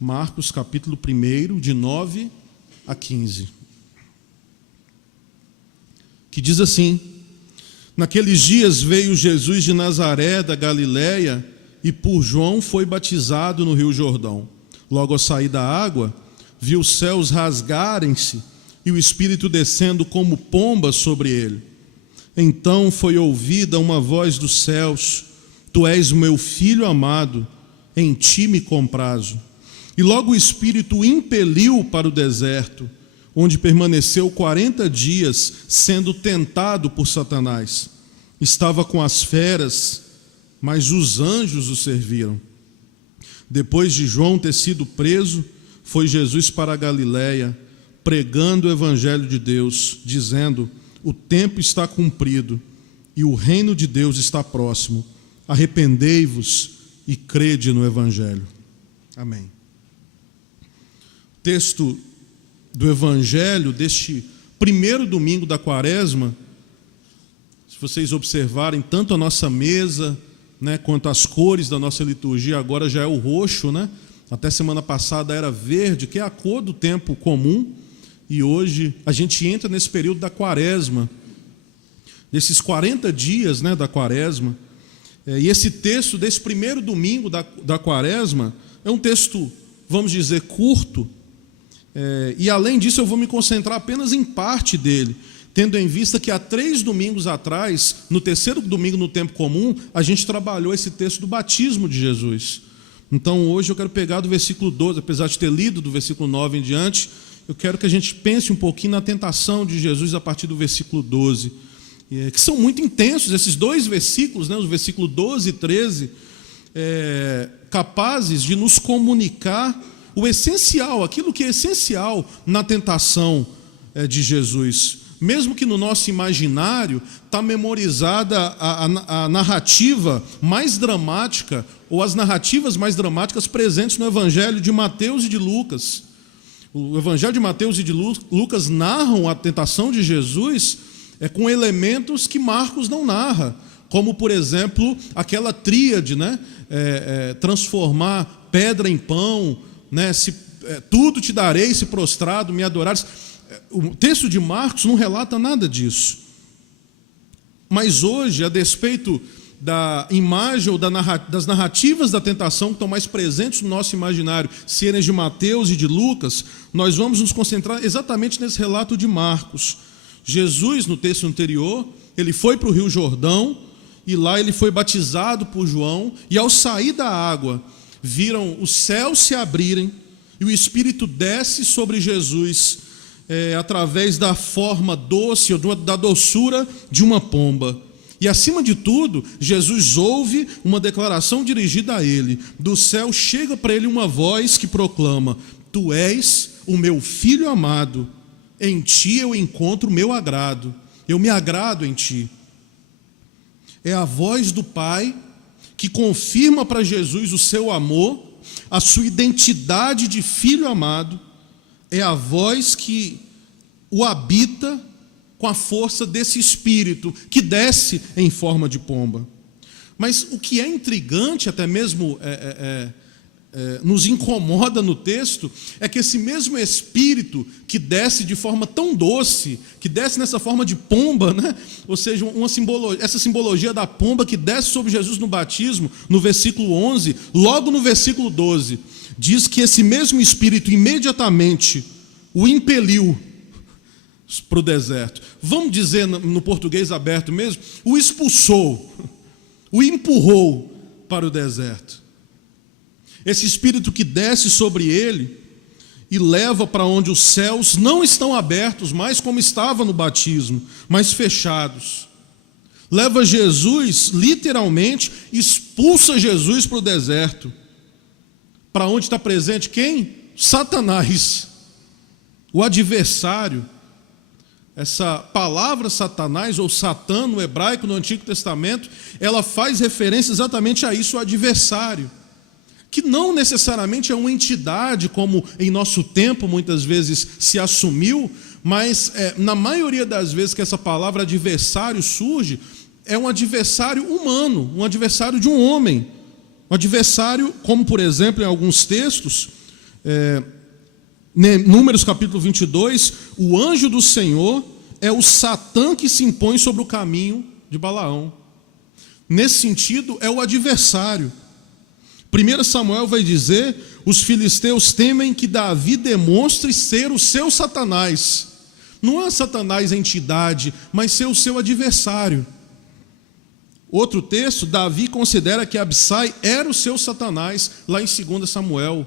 Marcos capítulo 1, de 9 a 15. Que diz assim: naqueles dias veio Jesus de Nazaré, da Galiléia, e por João foi batizado no rio Jordão. Logo ao sair da água, viu os céus rasgarem-se e o Espírito descendo como pomba sobre ele. Então foi ouvida uma voz dos céus: Tu és o meu filho amado, em ti me comprazo. E logo o Espírito o impeliu para o deserto, onde permaneceu 40 dias, sendo tentado por Satanás. Estava com as feras, mas os anjos o serviram. Depois de João ter sido preso, foi Jesus para a Galiléia, pregando o evangelho de Deus, dizendo: o tempo está cumprido e o reino de Deus está próximo. Arrependei-vos e crede no evangelho. Amém. Texto do evangelho deste primeiro domingo da quaresma, se vocês observarem, tanto a nossa mesa, quanto as cores da nossa liturgia, agora já é o roxo, Até semana passada era verde, que é a cor do tempo comum, e hoje a gente entra nesse período da quaresma, desses 40 dias da quaresma, e esse texto desse primeiro domingo da quaresma é um texto, vamos dizer, curto, e além disso eu vou me concentrar apenas em parte dele, tendo em vista que há 3 domingos atrás, no terceiro domingo no tempo comum, a gente trabalhou esse texto do batismo de Jesus. Então hoje eu quero pegar do versículo 12, apesar de ter lido do versículo 9 em diante, eu quero que a gente pense um pouquinho na tentação de Jesus a partir do versículo 12, que são muito intensos esses 2 versículos, os versículos 12 e 13, capazes de nos comunicar o essencial, aquilo que é essencial na tentação de Jesus. Mesmo que no nosso imaginário está memorizada a narrativa mais dramática, ou as narrativas mais dramáticas presentes no Evangelho de Mateus e de Lucas. O Evangelho de Mateus e de Lucas narram a tentação de Jesus com elementos que Marcos não narra, como, por exemplo, aquela tríade, transformar pedra em pão, tudo te darei se prostrado me adorares. O texto de Marcos não relata nada disso. Mas hoje, a despeito da imagem ou das narrativas da tentação que estão mais presentes no nosso imaginário, serem de Mateus e de Lucas, nós vamos nos concentrar exatamente nesse relato de Marcos. Jesus, no texto anterior, ele foi para o rio Jordão, e lá ele foi batizado por João, e ao sair da água, viram os céus se abrirem, e o Espírito desce sobre Jesus, através da forma doce, ou da doçura de uma pomba. E acima de tudo, Jesus ouve uma declaração dirigida a ele. Do céu chega para ele uma voz que proclama: Tu és o meu filho amado, em ti eu encontro o meu agrado, eu me agrado em ti. É a voz do Pai que confirma para Jesus o seu amor, a sua identidade de filho amado. É a voz que o habita com a força desse Espírito que desce em forma de pomba. Mas o que é intrigante, até mesmo nos incomoda no texto, é que esse mesmo Espírito que desce de forma tão doce, que desce nessa forma de pomba, ou seja, essa simbologia da pomba que desce sobre Jesus no batismo, no versículo 11, logo no versículo 12, diz que esse mesmo Espírito imediatamente o impeliu para o deserto. Vamos dizer no português aberto mesmo, o expulsou, o empurrou para o deserto. Esse Espírito que desce sobre ele e leva para onde os céus não estão abertos mais como estava no batismo, mas fechados. Leva Jesus, literalmente, expulsa Jesus para o deserto. Para onde está presente quem? Satanás, o adversário. Essa palavra Satanás, ou Satã no hebraico, no Antigo Testamento, ela faz referência exatamente a isso, o adversário, que não necessariamente é uma entidade, como em nosso tempo muitas vezes se assumiu, mas na maioria das vezes que essa palavra adversário surge, é um adversário humano, um adversário de um homem, um adversário, como por exemplo em alguns textos, Números capítulo 22, o anjo do Senhor é o Satã que se impõe sobre o caminho de Balaão. Nesse sentido, é o adversário. 1 Samuel vai dizer: os filisteus temem que Davi demonstre ser o seu Satanás. Não é Satanás a entidade, mas ser o seu adversário. Outro texto, Davi considera que Absai era o seu Satanás, lá em 2 Samuel.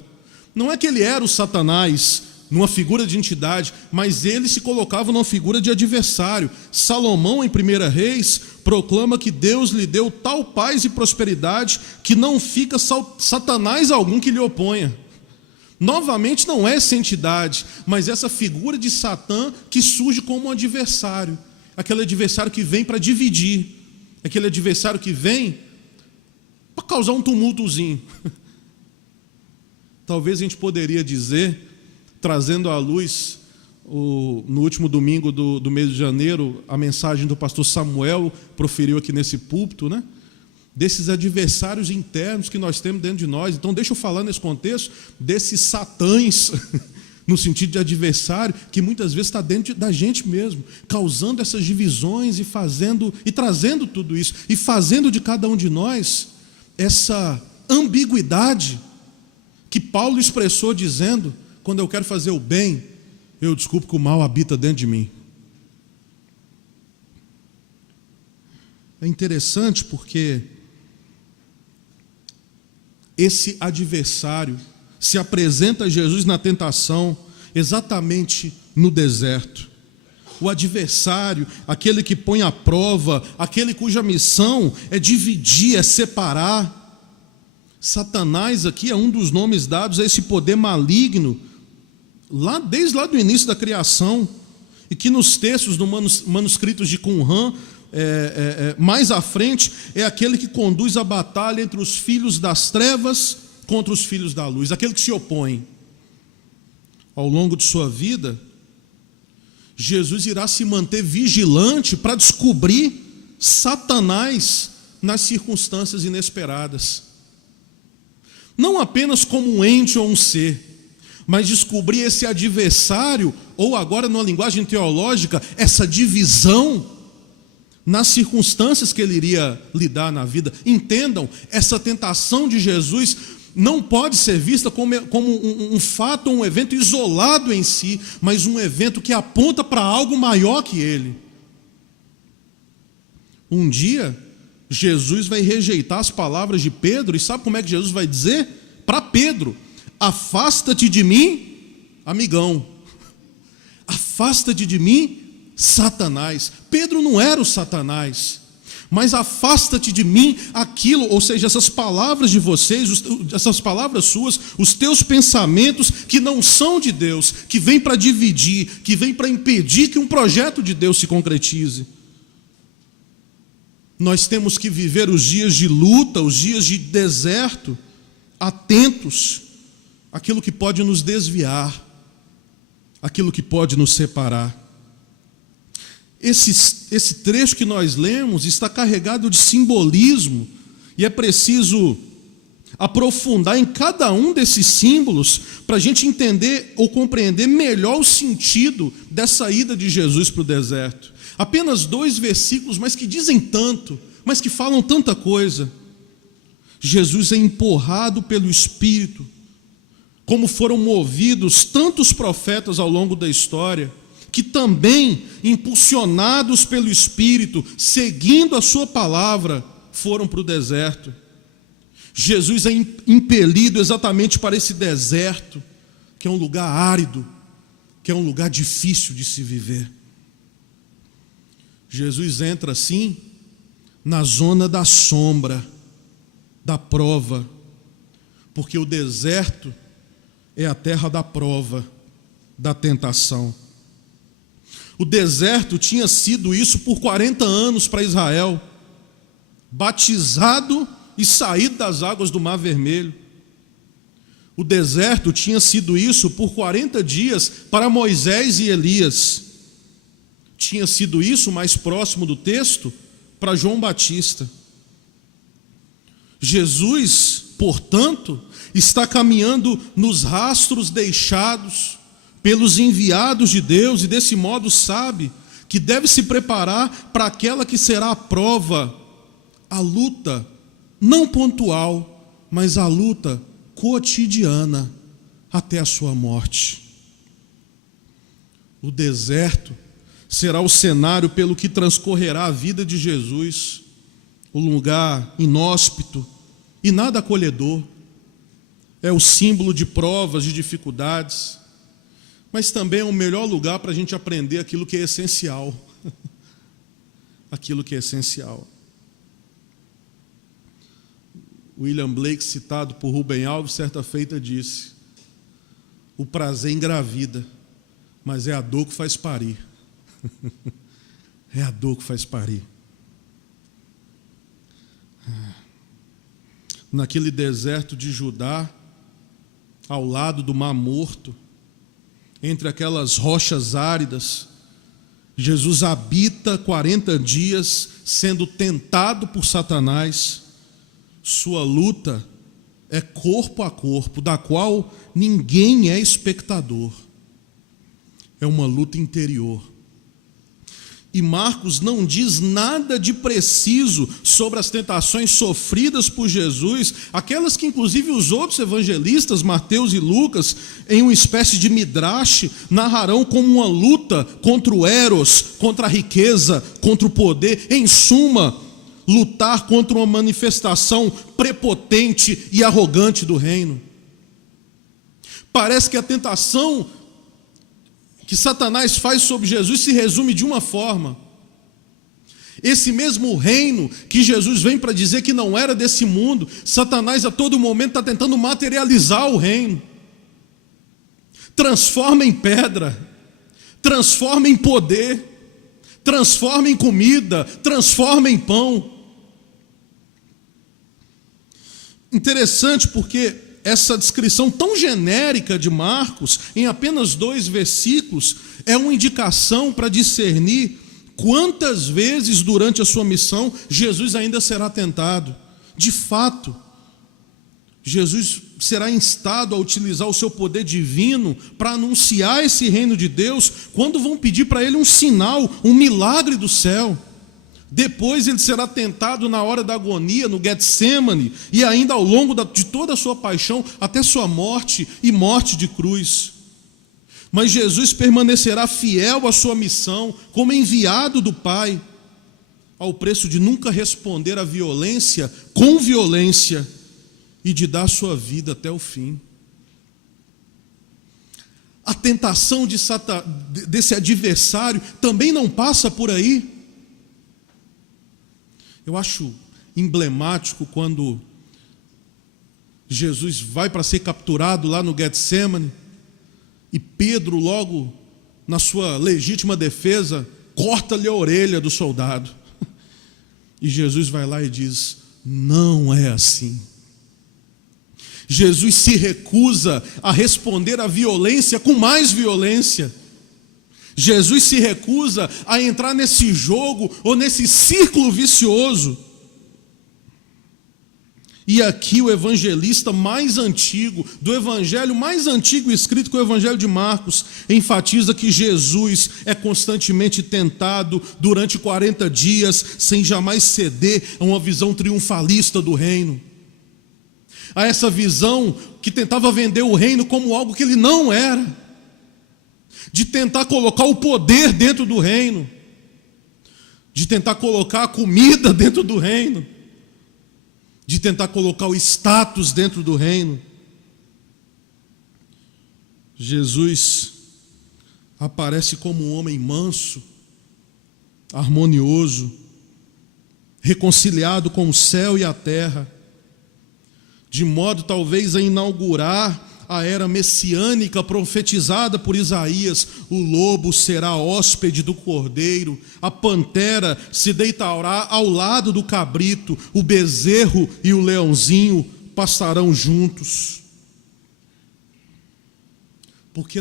Não é que ele era o Satanás, numa figura de entidade, mas ele se colocava numa figura de adversário. Salomão, em 1 Reis, proclama que Deus lhe deu tal paz e prosperidade que não fica Satanás algum que lhe oponha. Novamente, não é essa entidade, mas essa figura de Satã que surge como um adversário. Aquele adversário que vem para dividir. Aquele adversário que vem para causar um tumultozinho. Talvez a gente poderia dizer, trazendo à luz, no último domingo do mês de janeiro, a mensagem do pastor Samuel proferiu aqui nesse púlpito, né? Desses adversários internos que nós temos dentro de nós. Então deixa eu falar nesse contexto desses satãs, no sentido de adversário, que muitas vezes está dentro da gente mesmo, causando essas divisões e trazendo tudo isso, e fazendo de cada um de nós essa ambiguidade que Paulo expressou dizendo: quando eu quero fazer o bem, eu descubro que o mal habita dentro de mim. É interessante porque esse adversário se apresenta a Jesus na tentação exatamente no deserto. O adversário, aquele que põe à prova, aquele cuja missão é dividir, é separar. Satanás aqui é um dos nomes dados a esse poder maligno, desde lá do início da criação, e que nos textos, nos manuscritos de Qumran, mais à frente, é aquele que conduz a batalha entre os filhos das trevas contra os filhos da luz, aquele que se opõe. Ao longo de sua vida, Jesus irá se manter vigilante para descobrir Satanás nas circunstâncias inesperadas. Não apenas como um ente ou um ser, mas descobrir esse adversário, ou agora numa linguagem teológica, essa divisão nas circunstâncias que ele iria lidar na vida. Entendam, essa tentação de Jesus não pode ser vista como um fato, um evento isolado em si, mas um evento que aponta para algo maior que ele. Um dia, Jesus vai rejeitar as palavras de Pedro, e sabe como é que Jesus vai dizer? Para Pedro: afasta-te de mim, amigão. Afasta-te de mim, Satanás. Pedro não era o Satanás, mas afasta-te de mim aquilo, ou seja, essas palavras de vocês, essas palavras suas, os teus pensamentos que não são de Deus, que vêm para dividir, que vêm para impedir que um projeto de Deus se concretize. Nós temos que viver os dias de luta, os dias de deserto, atentos àquilo que pode nos desviar, aquilo que pode nos separar. Esse trecho que nós lemos está carregado de simbolismo, e é preciso aprofundar em cada um desses símbolos para a gente entender ou compreender melhor o sentido dessa ida de Jesus para o deserto. Apenas 2 versículos, mas que dizem tanto, mas que falam tanta coisa. Jesus é empurrado pelo Espírito, como foram movidos tantos profetas ao longo da história, que também, impulsionados pelo Espírito, seguindo a sua palavra, foram para o deserto. Jesus é impelido exatamente para esse deserto, que é um lugar árido, que é um lugar difícil de se viver. Jesus entra assim na zona da sombra, da prova, porque o deserto é a terra da prova, da tentação. O deserto tinha sido isso por 40 anos para Israel, batizado e saído das águas do Mar Vermelho. O deserto tinha sido isso por 40 dias para Moisés e Elias. Tinha sido isso, mais próximo do texto, para João Batista. Jesus portanto, está caminhando nos rastros deixados pelos enviados de Deus e desse modo sabe que deve se preparar para aquela que será a prova, a luta, não pontual, mas a luta cotidiana até a sua morte. O deserto será o cenário pelo que transcorrerá a vida de Jesus, o lugar inóspito e nada acolhedor. É o símbolo de provas, de dificuldades, mas também é o melhor lugar para a gente aprender aquilo que é essencial. Aquilo que é essencial. William Blake, citado por Rubem Alves, certa feita disse: o prazer engravida, mas é a dor que faz parir. É a dor que faz parir. Naquele deserto de Judá, ao lado do Mar Morto, entre aquelas rochas áridas, Jesus habita 40 dias sendo tentado por Satanás. Sua luta é corpo a corpo, da qual ninguém é espectador. É uma luta interior. E Marcos não diz nada de preciso sobre as tentações sofridas por Jesus, aquelas que inclusive os outros evangelistas, Mateus e Lucas, em uma espécie de midrash, narrarão como uma luta contra o eros, contra a riqueza, contra o poder. Em suma, lutar contra uma manifestação prepotente e arrogante do reino. Parece que a tentação que Satanás faz sobre Jesus se resume de uma forma: esse mesmo reino que Jesus vem para dizer que não era desse mundo, Satanás a todo momento está tentando materializar o reino. Transforma em pedra, transforma em poder, transforma em comida, transforma em pão. Interessante porque essa descrição tão genérica de Marcos, em apenas 2 versículos, é uma indicação para discernir quantas vezes durante a sua missão Jesus ainda será tentado. De fato, Jesus será instado a utilizar o seu poder divino para anunciar esse reino de Deus, quando vão pedir para ele um sinal, um milagre do céu. Depois ele será tentado na hora da agonia, no Getsêmani, e ainda ao longo de toda a sua paixão, até sua morte e morte de cruz. Mas Jesus permanecerá fiel à sua missão, como enviado do Pai, ao preço de nunca responder à violência com violência e de dar sua vida até o fim. A tentação desse adversário também não passa por aí. Eu acho emblemático quando Jesus vai para ser capturado lá no Getsêmani e Pedro, logo na sua legítima defesa, corta-lhe a orelha do soldado. E Jesus vai lá e diz: não é assim. Jesus se recusa a responder à violência com mais violência. Jesus se recusa a entrar nesse jogo ou nesse círculo vicioso. E aqui o evangelista mais antigo, do evangelho mais antigo escrito, que é o evangelho de Marcos, enfatiza que Jesus é constantemente tentado durante 40 dias, sem jamais ceder a uma visão triunfalista do reino. A essa visão que tentava vender o reino como algo que ele não era, de tentar colocar o poder dentro do reino, de tentar colocar a comida dentro do reino, de tentar colocar o status dentro do reino. Jesus aparece como um homem manso, harmonioso, reconciliado com o céu e a terra, de modo talvez a inaugurar a era messiânica profetizada por Isaías. O lobo será hóspede do cordeiro, a pantera se deitará ao lado do cabrito, o bezerro e o leãozinho pastarão juntos. Porque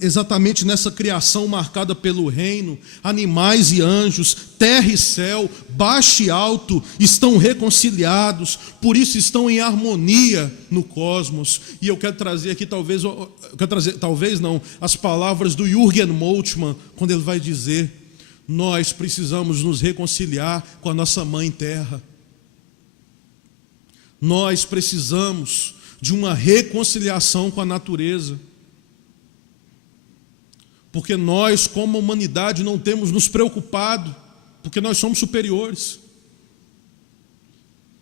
exatamente nessa criação marcada pelo reino, animais e anjos, terra e céu, baixo e alto, estão reconciliados, por isso estão em harmonia no cosmos. E eu quero trazer aqui, talvez não, as palavras do Jürgen Moltmann, quando ele vai dizer: nós precisamos nos reconciliar com a nossa mãe terra. Nós precisamos de uma reconciliação com a natureza. Porque nós, como humanidade, não temos nos preocupado, porque nós somos superiores.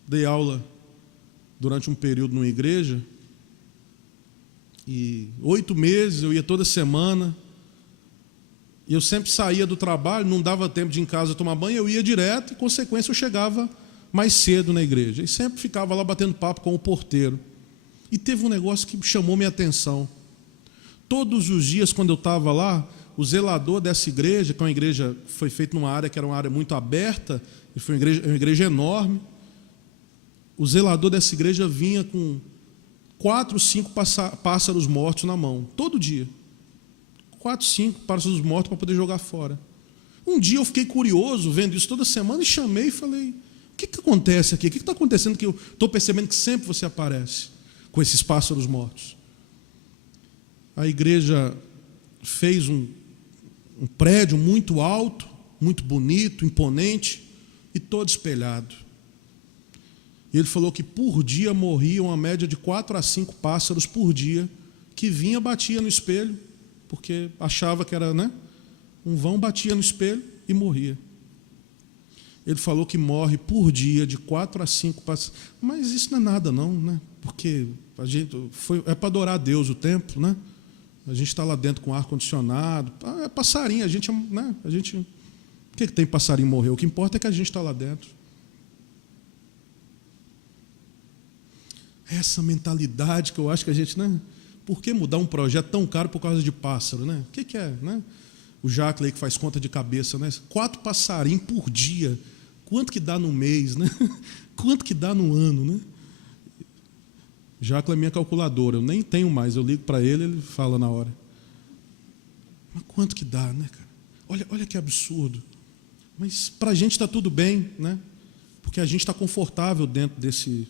Dei aula durante um período numa igreja, e 8 meses eu ia toda semana, e eu sempre saía do trabalho, não dava tempo de ir em casa tomar banho, eu ia direto, e, consequência, eu chegava mais cedo na igreja, e sempre ficava lá batendo papo com o porteiro. E teve um negócio que chamou minha atenção. Todos os dias, quando eu estava lá, o zelador dessa igreja, que é uma igreja que foi feita numa área que era uma área muito aberta, e foi uma igreja enorme, o zelador dessa igreja vinha com 4, 5 pássaros mortos na mão, todo dia. 4, 5 pássaros mortos para poder jogar fora. Um dia eu fiquei curioso, vendo isso toda semana, e chamei e falei: o que acontece aqui? O que está acontecendo que eu estou percebendo que sempre você aparece com esses pássaros mortos? A igreja fez um prédio muito alto, muito bonito, imponente, e todo espelhado. E ele falou que por dia morriam uma média de 4 a 5 pássaros por dia, que vinha, batia no espelho, porque achava que era, um vão, batia no espelho e morria. Ele falou que morre por dia de 4 a 5 pássaros. Mas isso não é nada não, porque é para adorar a Deus o templo, A gente está lá dentro com ar-condicionado. É passarinho, o que tem passarinho morrer? O que importa é que a gente está lá dentro. Essa mentalidade que eu acho que a gente... Por que mudar um projeto tão caro por causa de pássaro? O que é? O Jacques aí que faz conta de cabeça. 4 passarinhos por dia. Quanto que dá no mês? Quanto que dá no ano? Jacques é minha calculadora, eu nem tenho mais, eu ligo para ele, ele fala na hora. Mas quanto que dá, cara? Olha que absurdo. Mas para a gente está tudo bem, Porque a gente está confortável dentro desse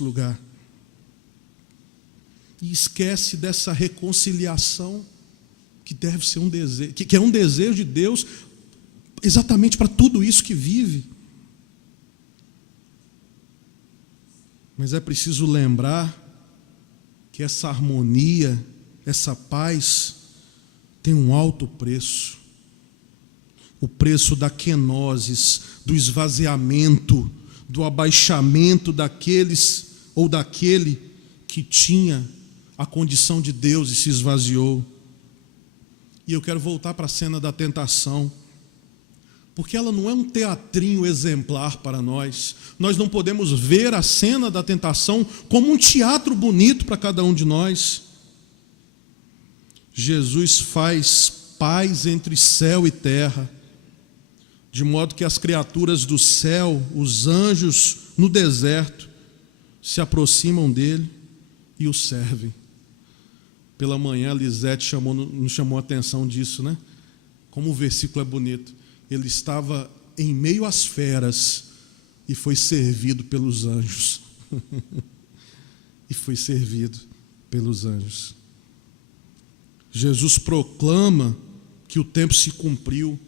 lugar. E esquece dessa reconciliação que deve ser um desejo, que é um desejo de Deus exatamente para tudo isso que vive. Mas é preciso lembrar que essa harmonia, essa paz, tem um alto preço. O preço da kenosis, do esvaziamento, do abaixamento daqueles ou daquele que tinha a condição de Deus e se esvaziou. E eu quero voltar para a cena da tentação, porque ela não é um teatrinho exemplar para nós. Nós não podemos ver a cena da tentação como um teatro bonito para cada um de nós. Jesus faz paz entre céu e terra, de modo que as criaturas do céu, os anjos no deserto, se aproximam dele e o servem. Pela manhã, Lisete nos chamou a atenção disso, Como o versículo é bonito. Ele estava em meio às feras e foi servido pelos anjos. E foi servido pelos anjos. Jesus proclama que o tempo se cumpriu.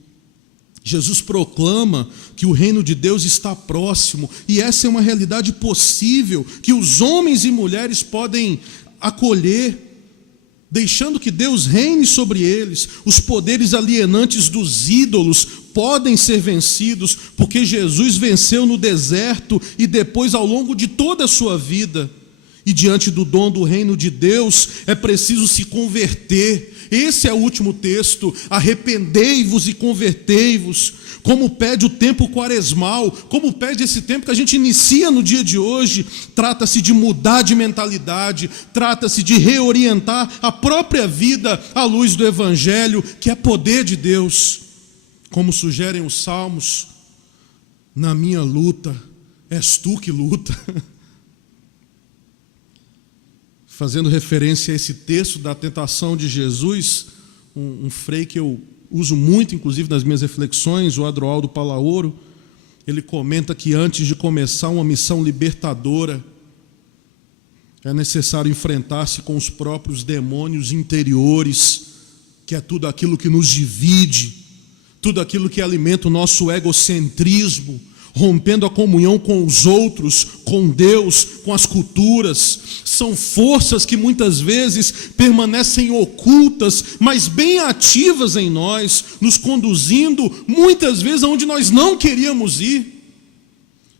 Jesus proclama que o reino de Deus está próximo. E essa é uma realidade possível, que os homens e mulheres podem acolher, deixando que Deus reine sobre eles. Os poderes alienantes dos ídolos podem ser vencidos, porque Jesus venceu no deserto e depois ao longo de toda a sua vida. E diante do dom do reino de Deus, é preciso se converter. Esse é o último texto: arrependei-vos e convertei-vos. Como pede o tempo quaresmal, como pede esse tempo que a gente inicia no dia de hoje. Trata-se de mudar de mentalidade, trata-se de reorientar a própria vida à luz do Evangelho, que é poder de Deus. Como sugerem os salmos: na minha luta, és tu que luta. fazendo referência a esse texto da tentação de Jesus, um frei que eu uso muito, inclusive, nas minhas reflexões, o Adroaldo Palaoro, ele comenta que antes de começar uma missão libertadora, é necessário enfrentar-se com os próprios demônios interiores, que é tudo aquilo que nos divide, tudo aquilo que alimenta o nosso egocentrismo, rompendo a comunhão com os outros, com Deus, com as culturas. São forças que muitas vezes permanecem ocultas, mas bem ativas em nós, nos conduzindo muitas vezes aonde nós não queríamos ir.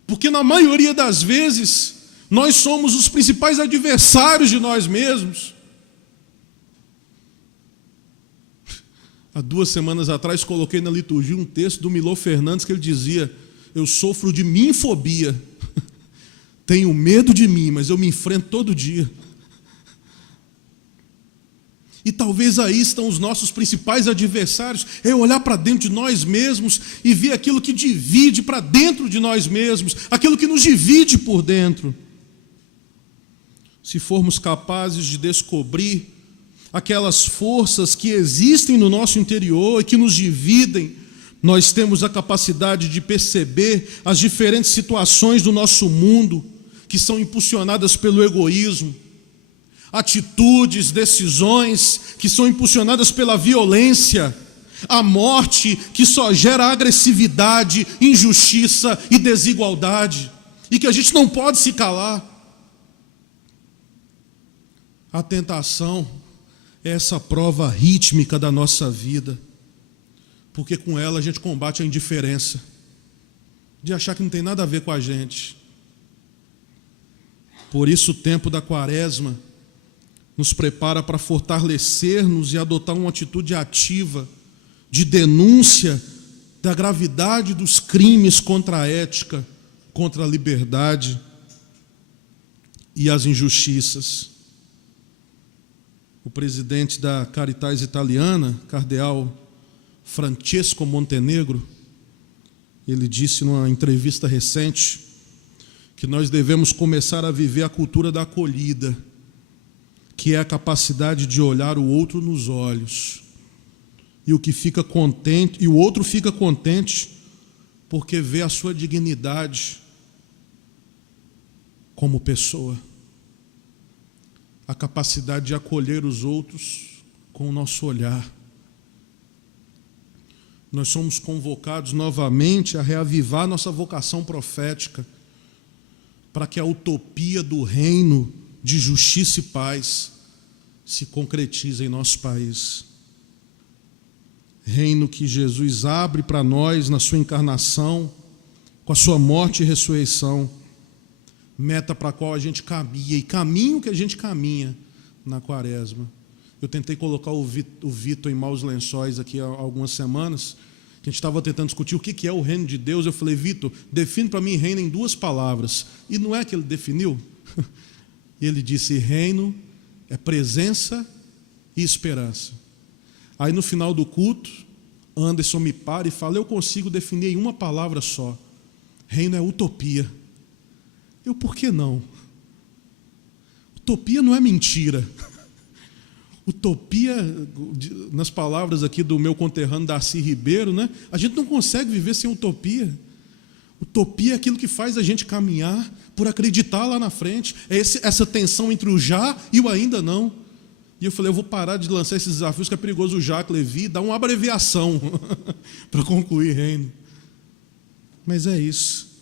Porque na maioria das vezes, nós somos os principais adversários de nós mesmos. Há 2 semanas atrás coloquei na liturgia um texto do Milor Fernandes que ele dizia: eu sofro de minfobia, tenho medo de mim, mas eu me enfrento todo dia. E talvez aí estão os nossos principais adversários, é olhar para dentro de nós mesmos e ver aquilo que divide para dentro de nós mesmos, aquilo que nos divide por dentro. Se formos capazes de descobrir aquelas forças que existem no nosso interior e que nos dividem, nós temos a capacidade de perceber as diferentes situações do nosso mundo que são impulsionadas pelo egoísmo, atitudes, decisões que são impulsionadas pela violência, a morte que só gera agressividade, injustiça e desigualdade, e que a gente não pode se calar. A tentação é essa prova rítmica da nossa vida, porque com ela a gente combate a indiferença, de achar que não tem nada a ver com a gente. Por isso o tempo da Quaresma nos prepara para fortalecer-nos e adotar uma atitude ativa, de denúncia da gravidade dos crimes contra a ética, contra a liberdade e as injustiças. O presidente da Caritas Italiana, cardeal Francesco Montenegro, ele disse numa entrevista recente que nós devemos começar a viver a cultura da acolhida, que é a capacidade de olhar o outro nos olhos. E o que fica contente, e o outro fica contente porque vê a sua dignidade como pessoa. A capacidade de acolher os outros com o nosso olhar. Nós somos convocados novamente a reavivar nossa vocação profética, para que a utopia do reino de justiça e paz se concretize em nosso país. Reino que Jesus abre para nós na sua encarnação, com a sua morte e ressurreição, meta para a qual a gente caminha, e caminho que a gente caminha na Quaresma. Eu tentei colocar o Vitor em Maus Lençóis aqui há algumas semanas, que a gente estava tentando discutir o que é o reino de Deus. Eu falei: Vitor, define para mim reino em 2 palavras. E não é que ele definiu? E ele disse: reino é presença e esperança. Aí no final do culto, Anderson me para e fala: eu consigo definir em uma palavra só. Reino é utopia. Eu, por que não? Utopia não é mentira. Utopia, nas palavras aqui do meu conterrâneo Darcy Ribeiro, né? A gente não consegue viver sem utopia. Utopia é aquilo que faz a gente caminhar por acreditar lá na frente. É essa tensão entre o já e o ainda não. E eu falei: eu vou parar de lançar esses desafios, que é perigoso o Jacques Lévy dar uma abreviação para concluir reino. Mas é isso.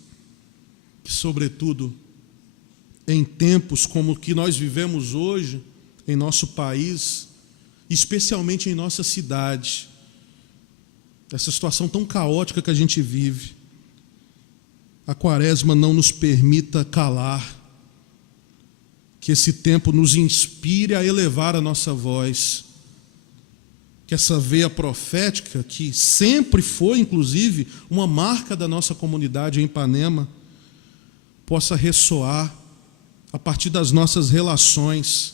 Que, sobretudo, em tempos como o que nós vivemos hoje, em nosso país, especialmente em nossa cidade, essa situação tão caótica que a gente vive, a Quaresma não nos permita calar, que esse tempo nos inspire a elevar a nossa voz, que essa veia profética, que sempre foi, inclusive, uma marca da nossa comunidade em Ipanema, possa ressoar a partir das nossas relações,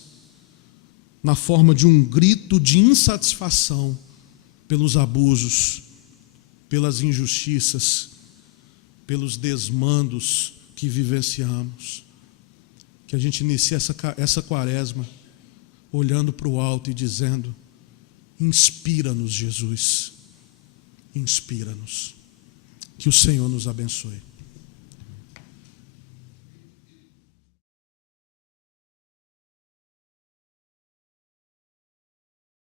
na forma de um grito de insatisfação pelos abusos, pelas injustiças, pelos desmandos que vivenciamos. Que a gente inicie essa quaresma olhando para o alto e dizendo: inspira-nos, Jesus, inspira-nos. Que o Senhor nos abençoe.